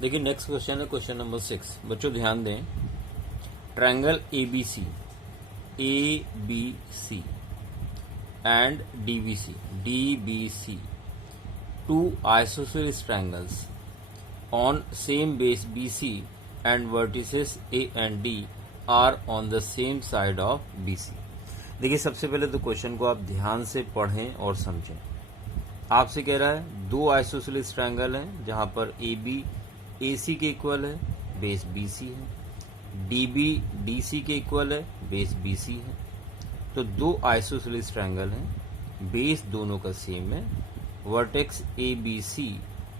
देखिए next question है question number 6। बच्चों ध्यान दें, triangle ABC and DBC two isosceles triangles on same base BC and vertices A and D are on the same side of BC। देखिए सबसे पहले तो क्वेश्चन को आप ध्यान से पढ़ें और समझें। आपसे कह रहा है दो आइसोसेलेस ट्रायंगल हैं जहां पर AB AC के इक्वल है, बेस BC है, DB DC के इक्वल है, बेस BC है। तो दो आइसोसेलेस ट्रायंगल हैं, बेस दोनों का सेम है, वर्टेक्स ABC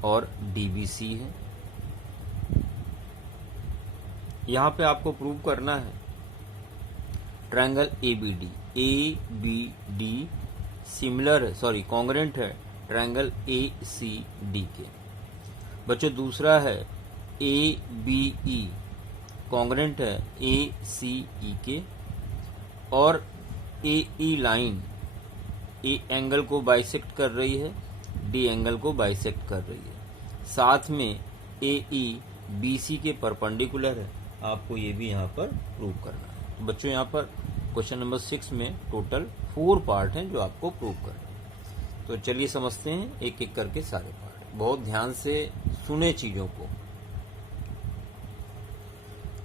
और DBC है। यहां पे आपको प्रूव करना है ट्रायंगल ABD सिमिलर है, सॉरी कॉन्ग्रुएंट है ट्रायंगल ACD के। बच्चों दूसरा है ABE कॉन्ग्रुएंट है ACE के, और AE लाइन A एंगल को बाइसेक्ट कर रही है, D एंगल को बाइसेक्ट कर रही है। साथ में AE BC के परपेंडिकुलर है। आपको ये भी यहाँ पर प्रूव करना है। बच्चों यहाँ पर क्वेश्चन नंबर 6 में टोटल 4 पार्ट हैं जो आपको प्रूव करना है। तो चलिए समझते हैं एक एक करके सारे पार्ट। बहुत ध्यान से सुने चीजों को।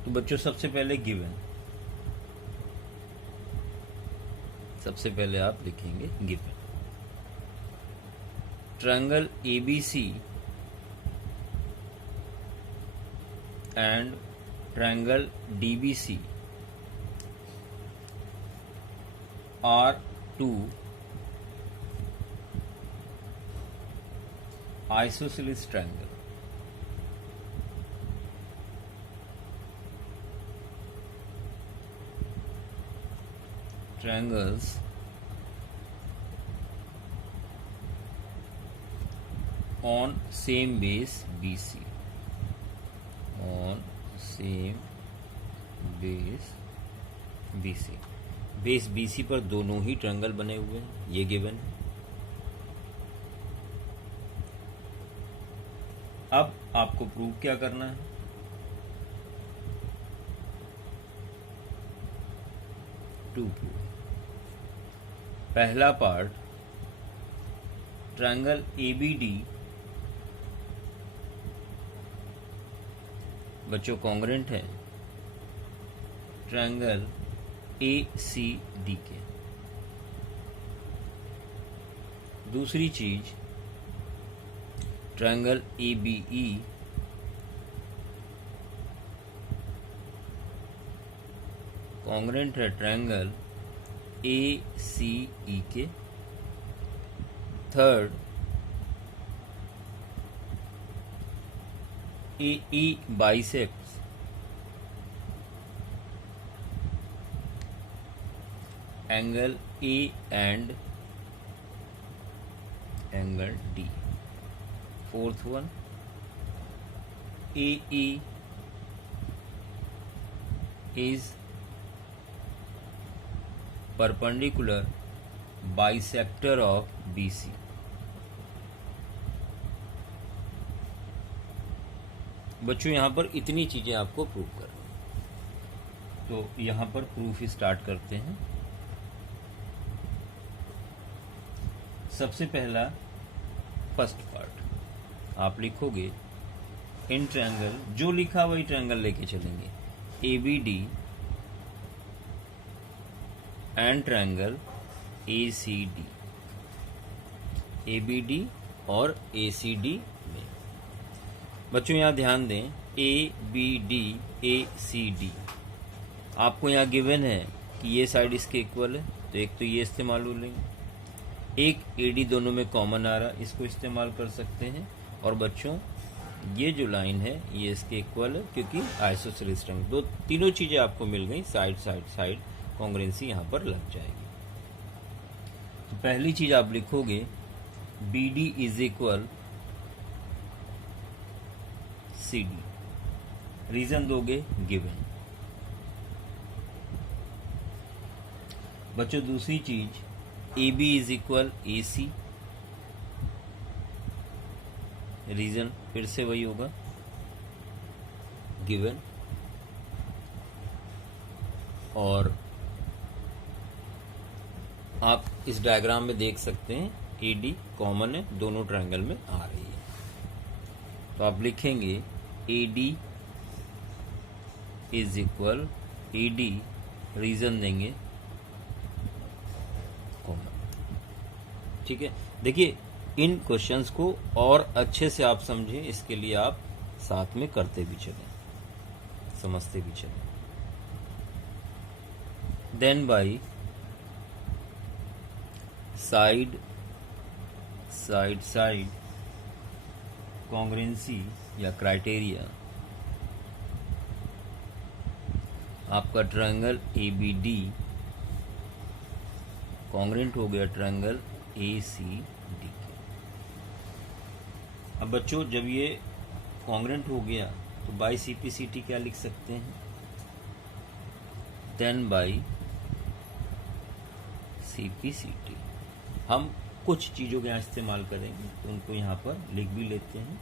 तो बच्चों सबसे पहले गिवन, सबसे पहले आप लिखेंगे given triangle ABC and triangle DBC are two isosceles triangle. Triangles on same base BC. On same base BC. Base BC पर दोनों ही ट्रायंगल बने हुए हैं, ये गिवन है। अब आपको प्रूव क्या करना है? To prove. पहला पार्ट ट्रायंगल ABD बच्चों कॉन्ग्रुएंट है ट्रायंगल ACD के। दूसरी चीज ट्रायंगल ABE कॉन्ग्रुएंट है ट्रायंगल ACE के। Third AE bisects angle A and angle D। Fourth one AE is perpendicular bisector of BC। बच्चों यहाँ पर इतनी चीजें आपको प्रूव करनी है। तो यहाँ पर प्रूफ स्टार्ट करते हैं। सबसे पहला फर्स्ट पार्ट आप लिखोगे इन ट्रायंगल, जो लिखा वही ट्रायंगल लेके चलेंगे, ABD and triangle ACD। ABD और ACD में बच्चों यहाँ ध्यान दें ABD ACD आपको यहाँ गिवन है कि ये साइड इसके इक्वल है, तो एक तो ये इस्तेमाल हो लेंगे। एक AD दोनों में कॉमन आ रहा, इसको इस्तेमाल कर सकते हैं। और बच्चों ये जो लाइन है ये इसके इक्वल है क्योंकि आइसोसेलेस ट्रायंगल, दो तीनों चीजें आपको मिल गई। साइड साइड साइड कॉन्ग्रुएंसी यहाँ पर लग जाएगी। तो पहली चीज आप लिखोगे BD is equal CD। Reason दोगे गिवन। बच्चों दूसरी चीज AB is equal AC। Reason फिर से वही होगा गिवन, और आप इस डायग्राम में देख सकते हैं AD कॉमन है, दोनों ट्रायंगल में आ रही है। तो आप लिखेंगे AD is equal AD, reason देंगे कॉमन। ठीक है, देखिए इन क्वेश्चंस को और अच्छे से आप समझें, इसके लिए आप साथ में करते भी चलें, समझते भी चलें। देन बाई साइड कॉन्ग्रुएंसी या क्राइटेरिया, आपका ट्रायंगल ABD कॉन्ग्रुएंट हो गया ट्रायंगल ACD के। अब बच्चों जब ये कॉन्ग्रुएंट हो गया तो बाई CPCT क्या लिख सकते हैं? देन बाई CPCT हम कुछ चीज़ों का इस्तेमाल करेंगे, तो उनको यहाँ पर लिख भी लेते हैं।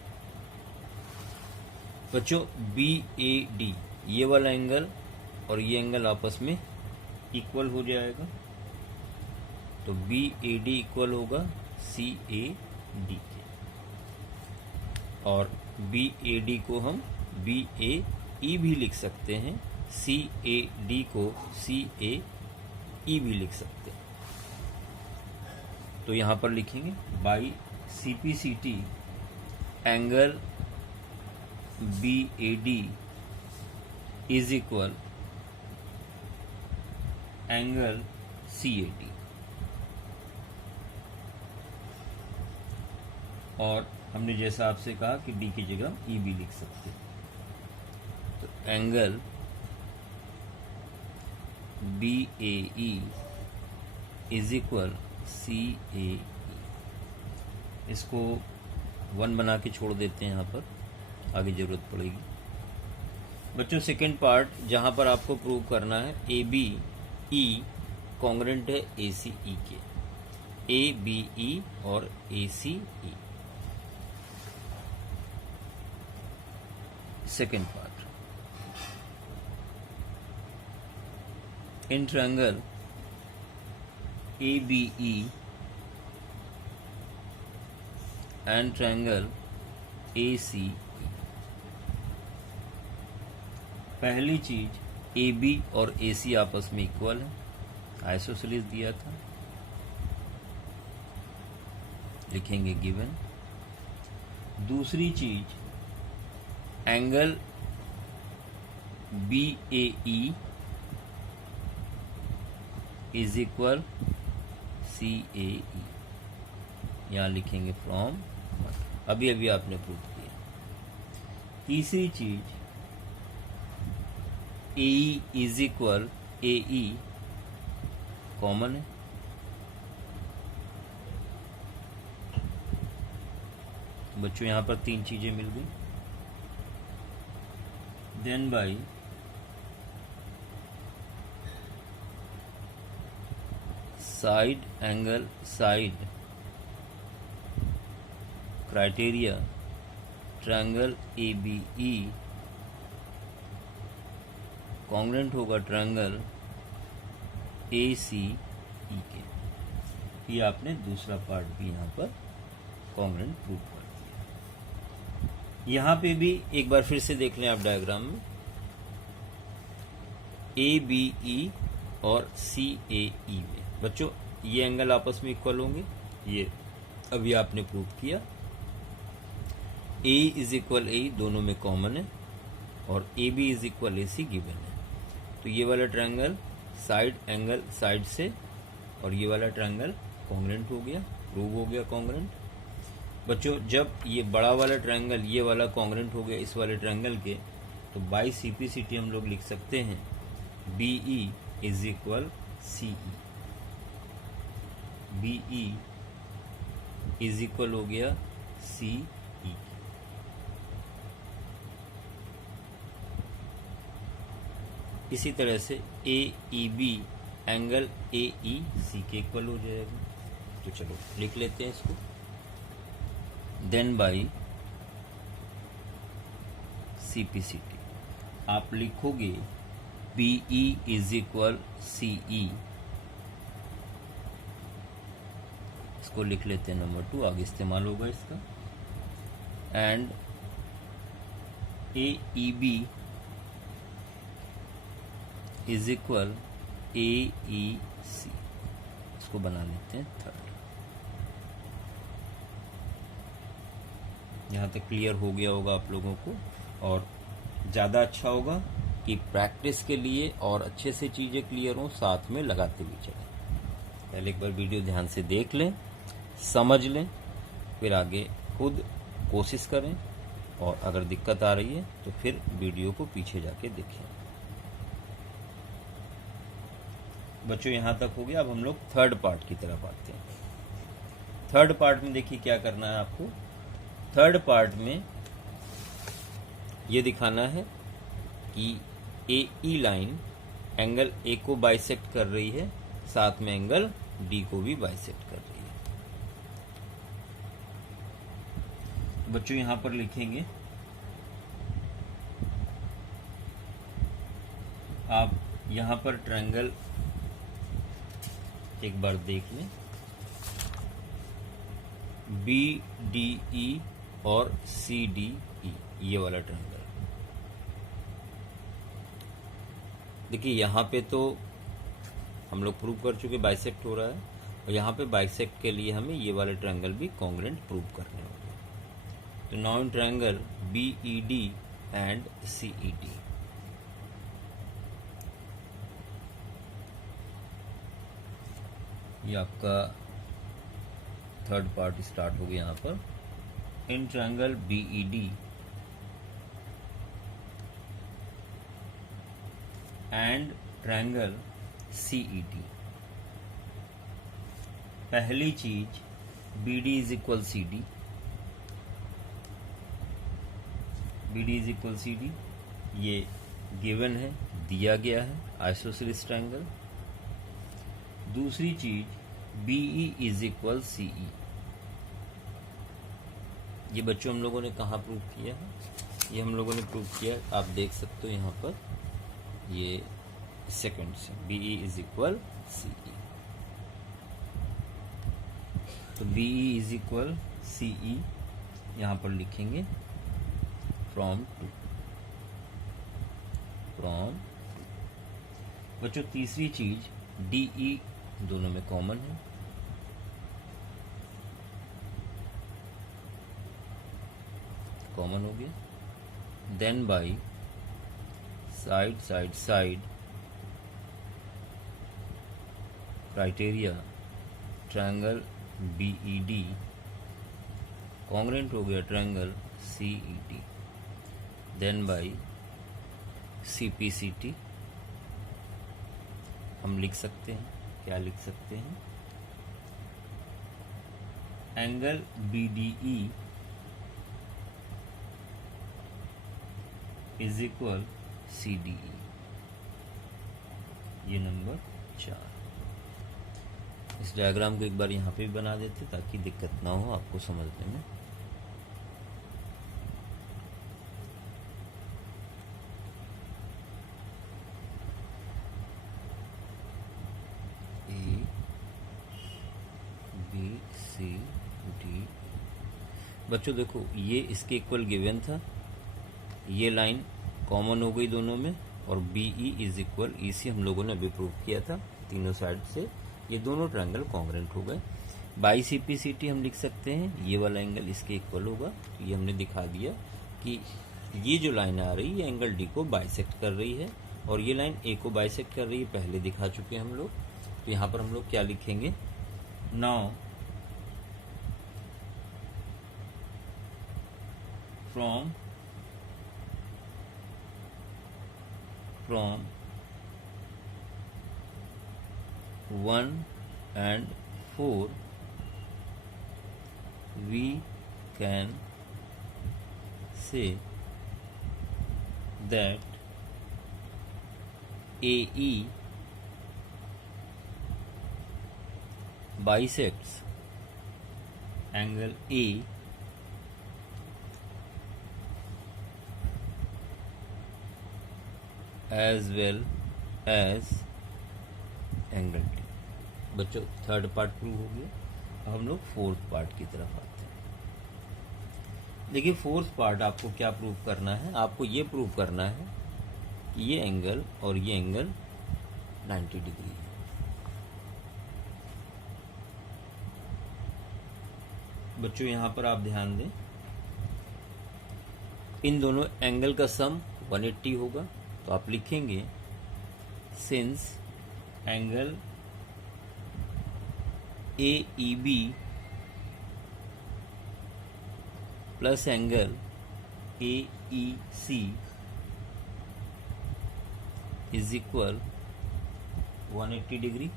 बच्चों BAD ये वाला एंगल और ये एंगल आपस में इक्वल हो जाएगा, तो BAD इक्वल होगा CAD के, और BAD को हम BAE भी लिख सकते हैं, CAD को CAE भी लिख सकते हैं। तो यहाँ पर लिखेंगे by CPCT angle BAD is equal angle CAD, और हमने जैसा आपसे कहा कि D की जगह E भी लिख सकते हैं। तो angle BAE is equal CAE, इसको 1 बना के छोड़ देते हैं, यहाँ पर आगे जरूरत पड़ेगी। बच्चों सेकेंड पार्ट जहाँ पर आपको प्रूव करना है ABE कॉन्ग्रुएंट है ACE के, ABE और ACE। Second part, in triangle ABE and triangle ACE, पहली चीज AB और AC आपस में इक्वल है, आइसोसेलेस दिया था, लिखेंगे गिवन। दूसरी चीज angle BAE is equal CAE, यहाँ लिखेंगे फ्रॉम, अभी अभी आपने प्रूव किया। तीसरी चीज AE is equal AE common है, बच्चों यहाँ पर 3 चीजें मिल गई। Then by side angle side criteria triangle ABE congruent होगा ट्रायंगल ACE के। ये आपने दूसरा पार्ट भी यहाँ पर कॉन्ग्रुएंट प्रूव कर दिया। यहाँ पे भी एक बार फिर से देख लें आप डायग्राम में, ABE और CAE में बच्चों ये एंगल आपस में इक्वल होंगे, ये अभी आपने प्रूव किया। A इज इक्वल A दोनों में कॉमन है, और AB is equal AC given है। तो ये वाला ट्रायंगल साइड एंगल साइड से, और ये वाला ट्रायंगल कॉन्ग्रुएंट हो गया, प्रूव हो गया कॉन्ग्रुएंट। बच्चों जब ये बड़ा वाला ट्रायंगल ये वाला कॉन्ग्रुएंट हो गया इस वाले ट्रायंगल के, तो बाई CPCT हम लोग लिख सकते हैं BE is equal CE, BE is equal हो गया CE। इसी तरह से AEB एंगल AEC के इक्वल हो जाएगा। तो चलो लिख लेते हैं इसको। देन बाई CPCT आप लिखोगे BE इज इक्वल CE, इसको लिख लेते हैं नंबर 2, आगे इस्तेमाल होगा इसका, and AEB is equal AEC, इसको बना लेते हैं थर्ड। यहाँ तक क्लियर हो गया होगा आप लोगों को, और ज़्यादा अच्छा होगा कि प्रैक्टिस के लिए और अच्छे से चीज़ें क्लियर हों, साथ में लगाते भी चलें। पहले एक बार वीडियो ध्यान से देख लें, समझ लें, फिर आगे खुद कोशिश करें, और अगर दिक्कत आ रही है तो फिर वीडियो को पीछे जाके देखें। बच्चों यहाँ तक हो गया। अब हम लोग थर्ड पार्ट की तरफ आते हैं। थर्ड पार्ट में देखिए क्या करना है आपको। थर्ड पार्ट में ये दिखाना है कि AE लाइन एंगल A को बाइसेक्ट कर रही है, साथ में एंगल D को भी बाइसेक्ट कर रही है। बच्चों यहाँ पर लिखेंगे, आप यहाँ पर ट्रायंगल एक बार देख लें, BDE और CDE, ये वाला ट्रायंगल। देखिए यहाँ पे तो हम लोग प्रूव कर चुके बाइसेक्ट हो रहा है, और यहाँ पे बाइसेक्ट के लिए हमें ये वाले ट्रायंगल भी कॉन्ग्रुएंट प्रूव करने होंगे। तो now in triangle BED and CED, ये आपका थर्ड पार्ट स्टार्ट हो गया। यहाँ पर in triangle BED and triangle CED, पहली चीज BD is equal CD, BD is equal CD ये गिवन है, दिया गया है आइसोसेलेस ट्रायंगल। दूसरी चीज BE इज इक्वल CE, ये बच्चों हम लोगों ने कहाँ प्रूव किया है? ये हम लोगों ने प्रूव किया, आप देख सकते हो यहाँ पर, ये सेकंड से BE इज इक्वल CE। तो BE इज इक्वल CE यहाँ पर लिखेंगे फ्रॉम टू। बच्चों तीसरी चीज DE दोनों में कॉमन है, कॉमन हो गया। Then by side side side criteria triangle BED congruent हो गया triangle CED। Then by CPCT हम लिख सकते हैं, क्या लिख सकते हैं? Angle BDE is equal CDE, ये नंबर 4। इस डायग्राम को एक बार यहाँ पे भी बना देते ताकि दिक्कत ना हो आपको समझने में। ABCD बच्चों देखो ये इसके इक्वल गिवन था, ये लाइन कॉमन हो गई दोनों में, और BE इज इक्वल EC हम लोगों ने अभी प्रूव किया था, तीनों साइड से ये दोनों ट्रायंगल कॉन्ग्रुएंट हो गए। बाई CPCT हम लिख सकते हैं, ये वाला एंगल इसके इक्वल होगा। तो ये हमने दिखा दिया कि ये जो लाइन आ रही है ये एंगल D को बाइसेक्ट कर रही है, और ये लाइन A को बाइसेक्ट कर रही है, पहले दिखा चुके हैं हम लोग। तो यहाँ पर हम लोग क्या लिखेंगे? Now from 1 and 4 we can say that AE bisects angle A as well as angle D. बच्चों थर्ड पार्ट प्रूव हो गया। अब हम लोग फोर्थ पार्ट की तरफ आते हैं। देखिए फोर्थ पार्ट आपको क्या प्रूव करना है, आपको ये प्रूव करना है कि ये एंगल और ये एंगल 90 डिग्री है। बच्चों यहां पर आप ध्यान दें, इन दोनों एंगल का सम 180 होगा, तो आप लिखेंगे since angle AEB plus angle AEC is equal 180 degree.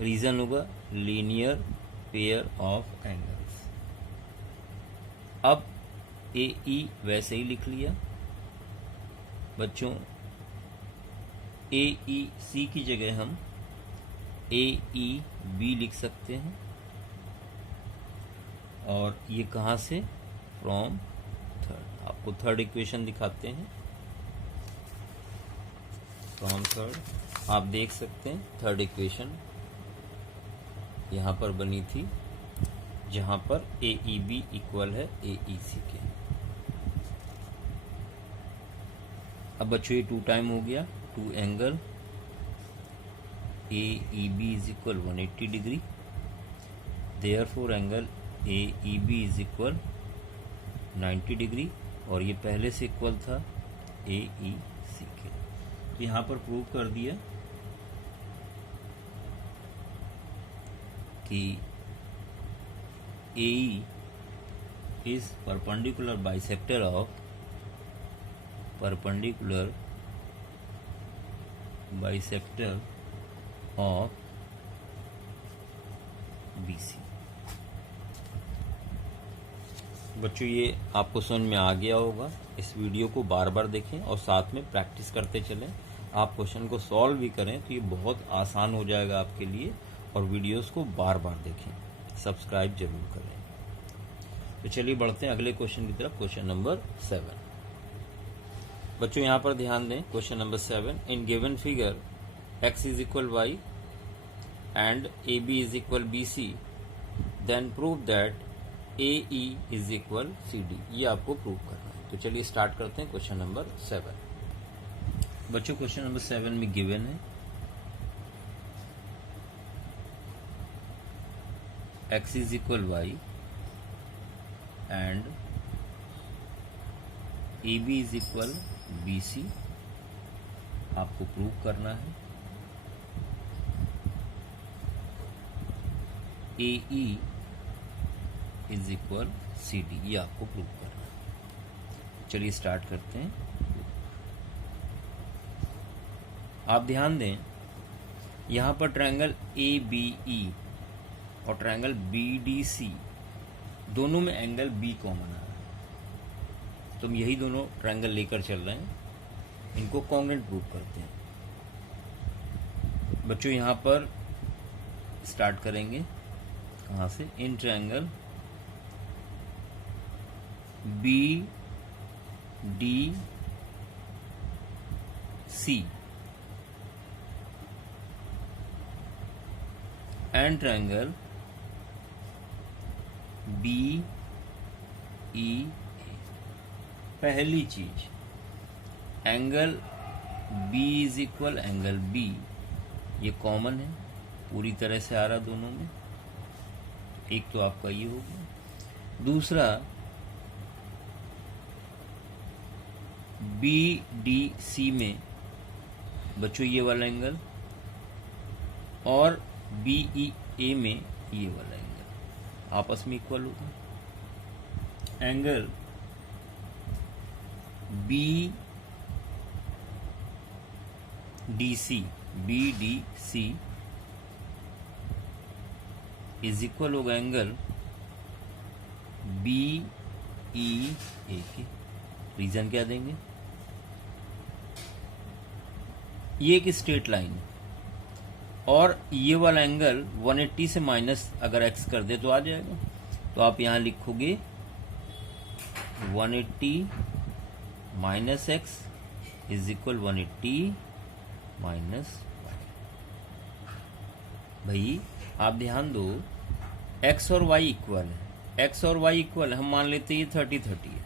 Reason होगा लीनियर पेयर ऑफ एंगल्स। अब AE वैसे ही लिख लिया बच्चों, AEC की जगह हम AEB लिख सकते हैं, और ये कहाँ से, फ्रॉम थर्ड। आपको थर्ड इक्वेशन दिखाते हैं, फ्रॉम थर्ड। आप देख सकते हैं थर्ड इक्वेशन यहाँ पर बनी थी, जहाँ पर AEB इक्वल है AEC के। अब बच्चों ये 2 टाइम हो गया, 2 angle AEB is equal 180 degree, therefore angle AEB is equal 90 degree, और ये पहले से इक्वल था AEC के। तो यहाँ पर प्रूव कर दिया कि AE is perpendicular bisector of BC। बच्चों ये आपको समझ में आ गया होगा। इस वीडियो को बार बार देखें और साथ में प्रैक्टिस करते चलें। आप क्वेश्चन को सॉल्व भी करें तो ये बहुत आसान हो जाएगा आपके लिए। और वीडियोस को बार बार देखें, सब्सक्राइब जरूर करें। तो चलिए बढ़ते हैं अगले क्वेश्चन की तरफ, क्वेश्चन नंबर 7। बच्चों यहाँ पर ध्यान दें, question number 7, in given figure x is equal y and AB is equal BC, then prove that AE is equal CD। ये आपको प्रूव करना है। तो चलिए स्टार्ट करते हैं क्वेश्चन नंबर 7। बच्चों क्वेश्चन नंबर 7 में गिवन है x is equal y and AB is equal BC। आपको प्रूव करना है AE इज इक्वल CD। ये आपको प्रूव करना है। चलिए स्टार्ट करते हैं। आप ध्यान दें, यहां पर ट्रायंगल ABE और ट्रायंगल BDC दोनों में एंगल B कॉमन आ रहा है। तो हम यही दोनों ट्रायंगल लेकर चल रहे हैं, इनको कॉन्ग्रुएंट प्रूव करते हैं। बच्चों यहां पर स्टार्ट करेंगे कहां से, in triangle BDC and triangle BEA। पहली चीज, angle B is equal angle B, ये कॉमन है, पूरी तरह से आ रहा दोनों में। एक तो आपका ये हो गया। दूसरा, BDC में बच्चों ये वाला एंगल, और BEA में ये वाला एंगल आपस में इक्वल होगा। एंगल BDC इज इक्वल होगा एंगल BEA के। रीजन क्या देंगे, ये एक स्ट्रेट लाइन है और ये वाला एंगल 180 से माइनस अगर x कर दे तो आ जाएगा। तो आप यहां लिखोगे 180 minus x is equal 180 minus Y. भाई आप ध्यान दो, x और y इक्वल है, x और y इक्वल है, हम मान लेते हैं ये 30 30 है,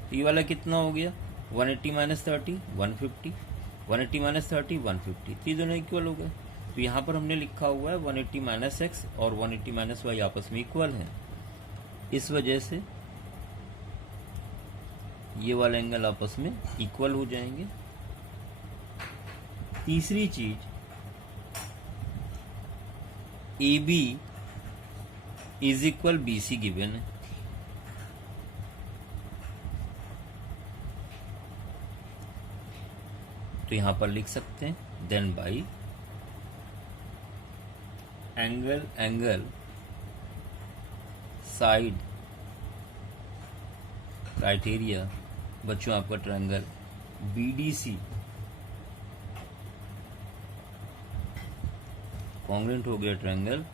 तो ये वाला कितना हो गया 180 माइनस 30 150, 180 माइनस 30 150, तो ये दोनों इक्वल हो गए। तो यहाँ पर हमने लिखा हुआ है 180 माइनस एक्स और 180 माइनस वाई आपस में इक्वल है, इस वजह से ये वाला एंगल आपस में इक्वल हो जाएंगे। तीसरी चीज, A B is equal B C given है, तो यहां पर लिख सकते हैं then by angle side criteria, बच्चों आपका ट्रायंगल BDC कॉन्ग्रुएंट हो गया ट्रायंगल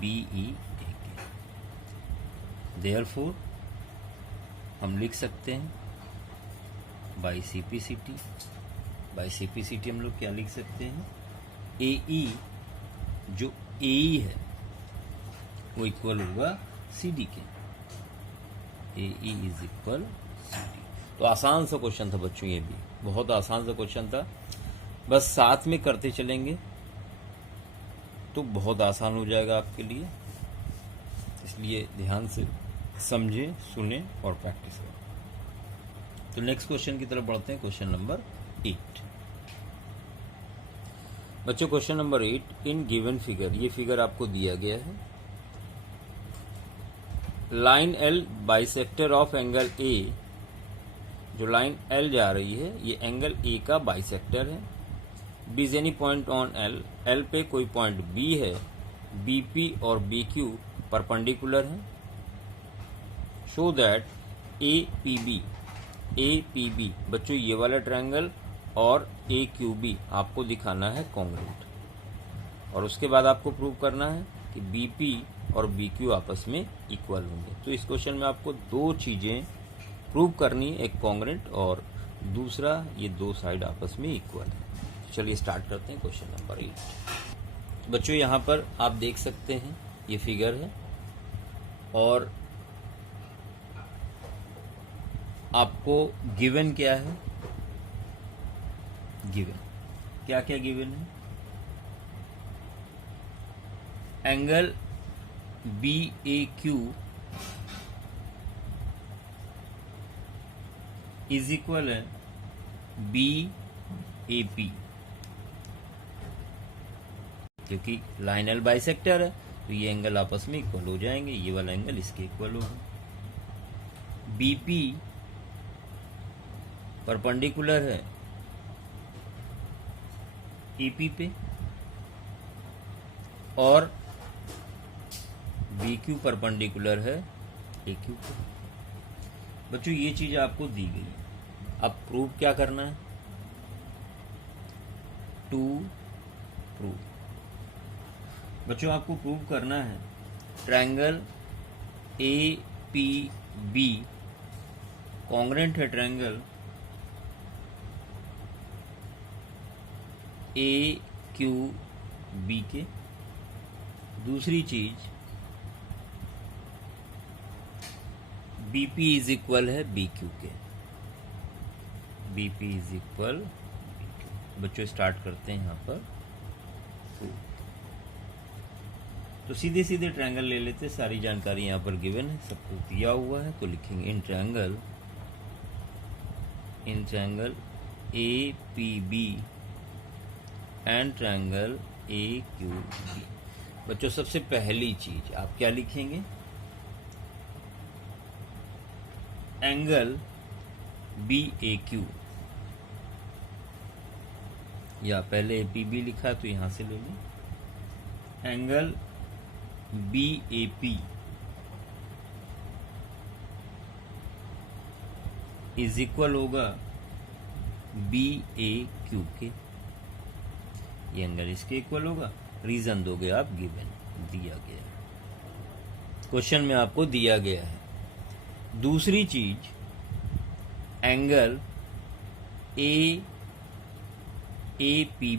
BEAK। देयरफॉर हम लिख सकते हैं बाई CPCT हम लोग क्या लिख सकते हैं, AE जो AE है वो इक्वल होगा CD के, AE इज इक्वल CD। तो आसान सा क्वेश्चन था बच्चों, ये भी बहुत आसान सा क्वेश्चन था, बस साथ में करते चलेंगे तो बहुत आसान हो जाएगा आपके लिए, इसलिए ध्यान से समझें, सुने और प्रैक्टिस करें। तो नेक्स्ट क्वेश्चन की तरफ बढ़ते हैं, क्वेश्चन नंबर 8। बच्चों क्वेश्चन नंबर 8, इन गिवन फिगर, ये फिगर आपको दिया गया है, line L bisector of angle A, जो लाइन L जा रही है ये एंगल A का बाइसेक्टर है, बीज एनी पॉइंट ऑन L पे कोई पॉइंट B है, BP और BQ परपेंडिकुलर है, शो दैट APB बच्चों ये वाला ट्रायंगल और AQB आपको दिखाना है कॉन्ग्रुएंट, और उसके बाद आपको प्रूव करना है कि BP और BQ आपस में इक्वल होंगे। तो इस क्वेश्चन में आपको दो चीजें प्रूव करनी है, एक कॉन्ग्रुएंट और दूसरा ये दो साइड आपस में इक्वल है। तो चलिए स्टार्ट करते हैं क्वेश्चन नंबर 8। बच्चों यहाँ पर आप देख सकते हैं ये फिगर है, और आपको गिवन क्या है, गिवन क्या क्या गिवन है, एंगल BAQ इज इक्वल है BAP, क्योंकि लाइन L बाइसेक्टर है तो ये एंगल आपस में इक्वल हो जाएंगे, ये वाला एंगल इसके इक्वल होगा। BP परपेंडिकुलर है AP पे, और BQ परपेंडिकुलर है AQ पे। बच्चों ये चीज आपको दी गई है, अब प्रूव क्या करना है, टू प्रूव। बच्चों आपको प्रूव करना है ट्रायंगल APB कॉन्ग्रुएंट है ट्रायंगल AQB के। दूसरी चीज BP इज इक्वल है BQ के, BP इज इक्वल BQ। बच्चों स्टार्ट करते हैं यहाँ पर, तो सीधे सीधे ट्रायंगल ले लेते, सारी जानकारी यहाँ पर गिवन है, सब कुछ दिया हुआ है, तो लिखेंगे in triangle APB and triangle AQB। बच्चों सबसे पहली चीज आप क्या लिखेंगे, एंगल BAQ, या पहले APB लिखा तो यहां से ले लें, एंगल BAP इज इक्वल होगा BAQ के, ये एंगल इसके इक्वल होगा, रीजन दोगे आप गिवन, दिया गया क्वेश्चन में आपको दिया गया है। दूसरी चीज angle A P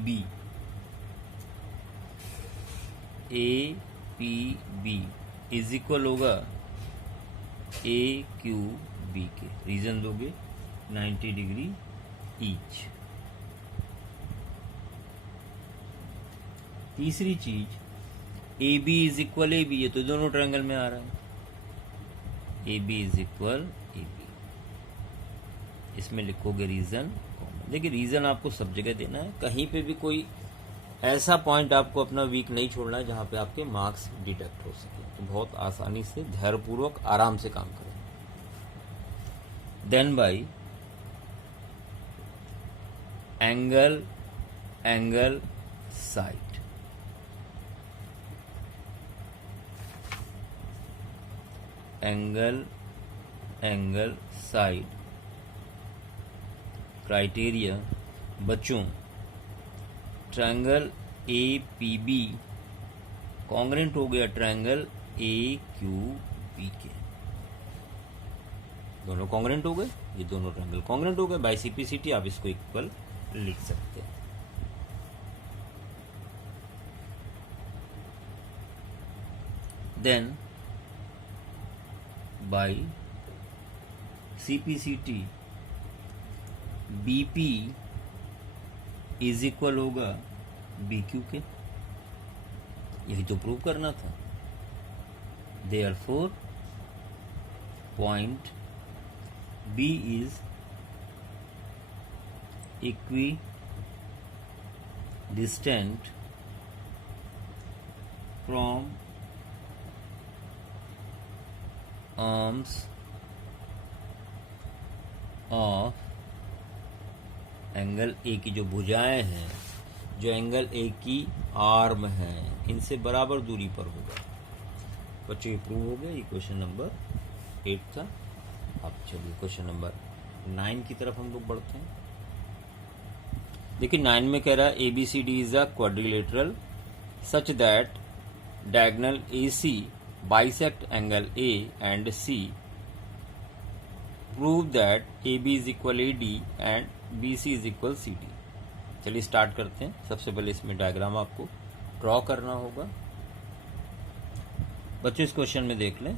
B is equal होगा ए क्यू बी के। रीजन दोगे 90 डिग्री ईच। तीसरी चीज A B is equal A B, ये तो दोनों ट्रायंगल में आ रहा है। A B is equal A B, इसमें लिखोगे रीजन कॉमन। देखिए रीजन आपको सब जगह देना है, कहीं पे भी कोई ऐसा पॉइंट आपको अपना वीक नहीं छोड़ना है जहां पे आपके मार्क्स डिडक्ट हो सके। तो बहुत आसानी से धैर्यपूर्वक आराम से काम करें। Then by angle side, angle side criteria. बच्चों triangle A P B congruent हो गया ट्रायंगल ए क्यू बी के। दोनों कॉन्ग्रेंट हो गए, ये दोनों ट्रायंगल कॉन्ग्रेंट हो गए। बाय सीपीसीटी आप इसको इक्वल लिख सकते हैं। Then by CPCT BP is equal होगा बी क्यू के। यही तो प्रूव करना था। Therefore point B is equidistant from arms of angle A की जो भुजाएं हैं, जो एंगल ए की आर्म है, इनसे बराबर दूरी पर होगा। बच्चों ये प्रूव हो गया। ये क्वेश्चन नंबर 8 था। अब चलिए क्वेश्चन नंबर 9 की तरफ हम लोग बढ़ते हैं। देखिए 9 में कह रहा है A B C D is a quadrilateral such that diagonal A C bisect angle A and C. Prove that A B is equal A D and B C is equal C D. चलिए start करते हैं। सबसे पहले इसमें diagram आपको draw करना होगा। बच्चों इस क्वेश्चन में देख लें,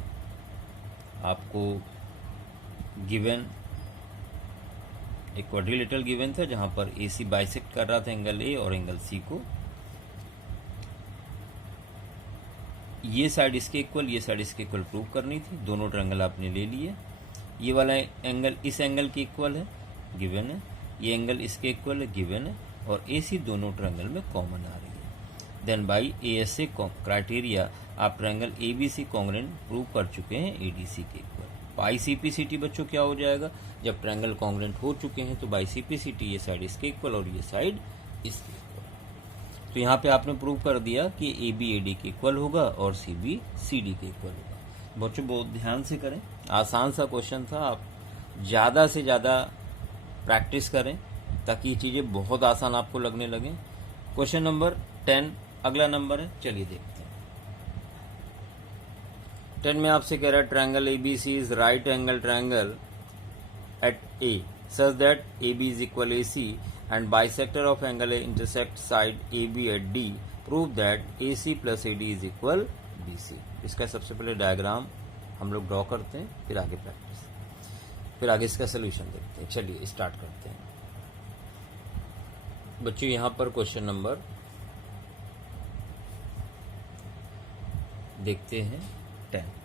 आपको गिवन एक क्वाड्रिलेटरल गिवन था जहां पर ए सी बाइसेक्ट कर रहा था एंगल ए और एंगल सी को। ये साइड इसके इक्वल, ये साइड इसके इक्वल प्रूव करनी थी। दोनों ट्रायंगल आपने ले लिए। ये वाला एंगल इस एंगल के इक्वल है, गिवन है। ये एंगल इसके इक्वल है, गिवन है। और ए सी दोनों ट्रायंगल में कॉमन आ रही है। Then by A S A criteria आप triangle A B C congruent prove कर चुके हैं ए डी सी के इक्वल। By C P C T बच्चों क्या हो जाएगा, जब ट्रायंगल कॉन्ग्रेंट हो चुके हैं तो by C P C T ये साइड इसके इक्वल और ये साइड इसके इक्वल। तो यहाँ पे आपने प्रूव कर दिया कि ए बी ए डी के इक्वल होगा और सी बी सी डी के इक्वल होगा। बच्चों बहुत ध्यान से करें, आसान सा क्वेश्चन था। आप ज़्यादा से ज़्यादा प्रैक्टिस करें ताकि ये चीज़ें बहुत आसान आपको लगने लगें। क्वेश्चन नंबर 10 अगला नंबर है, चलिए देखते हैं। 10 में आपसे कह रहा है triangle A B C is right angle triangle at A such that A B is equal A C and bisector of angle A intersect side A B at D. Prove that A C plus A D is equal B C. इसका सबसे पहले diagram हम लोग draw करते हैं, फिर आगे practice, फिर आगे इसका सोल्यूशन देखते हैं। चलिए स्टार्ट करते हैं। बच्चों यहां पर क्वेश्चन नंबर देखते हैं 10।